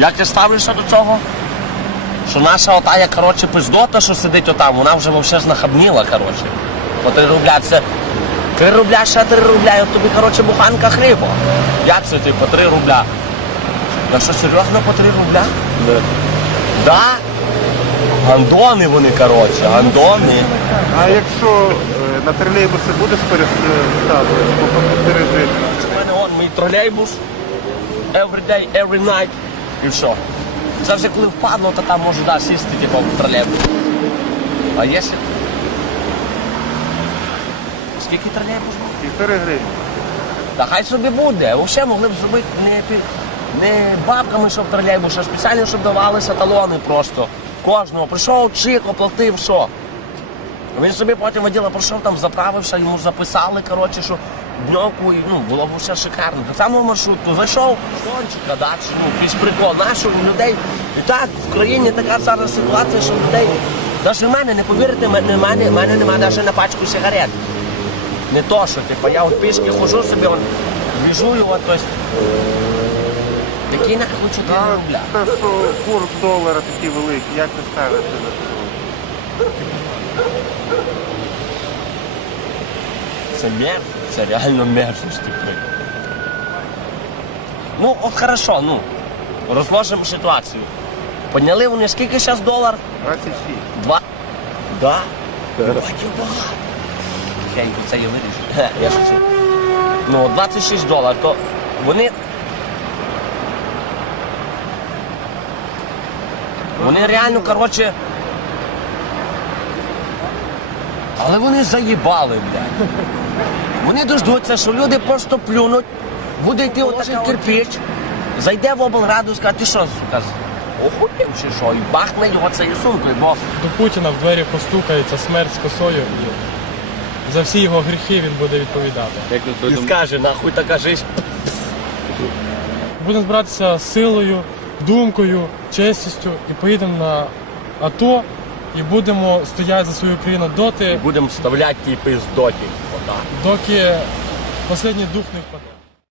Як ти ставишся до цього? Що наша отая, коротше, пиздота, що сидить отам, вона вже вовсе знахабніла, коротше. По 3 рубля це 3 рубля, ще 3 рубля, і от тобі, коротше, буханка хліба. Як це ти по 3 рубля? На що серйозно по 3 рубля? Да? Гандони вони, коротше, гандони. А якщо е, на тролейбуси будеш переставити, по режимі? У мене он мій тролейбус. Every day, every night. І все. Це вже коли впадло, то там можу да, сісти типу, в тролейбус. А якщо... Скільки тролейбус був? Півтори гривні. Та хай собі буде. Взагалі могли б зробити не, під, не бабками, щоб тролейбус, а спеціально, щоб давалися талони просто. Кожного. Прийшов, чик, оплатив, що. Він собі потім воділа прийшов, там заправився, йому записали, коротше, що дньовку, і ну, було б все шикарно. Так само в маршрутку зайшов, сончика, да, чи, ну, якийсь прикол, нашого людей. І так, в країні така зараз ситуація, що людей, навіть в мене, не повірите, в мене, в мене, в мене немає навіть на пачку сигарет. Не то, що типу, я от пішки хожу собі, он, біжу його, тобто. Який нахуй 4 А рубля. те, що курс долара такий великий, як ти ставишся? Це мерзость, це реально мерзость. типу. Ну, от хорошо, ну, розложимо ситуацію. Підняли вони скільки зараз долар? 26. Два. Да? Бачу багато. Я це і виріжу. Ге, Я шучу. Ну, 26 доларів, то вони. Вони реально, коротше. Але вони заїбали, блядь. Вони дождуться, що люди просто плюнуть, буде йти отакий кирпич, зайде в облраду і скаже, ти що, сука, охуєв чи що? І бахне його цією сумкою, бо До Путіна в двері постукається смерть з косою і за всі його гріхи він буде відповідати. і скаже, нахуй така жизнь. Будемо збиратися силою, думкою, честістю і поїдемо на АТО і будемо стояти за свою країну доти, Будемо вставляти ті пиздоті. Отак. доки останній дух не впаде.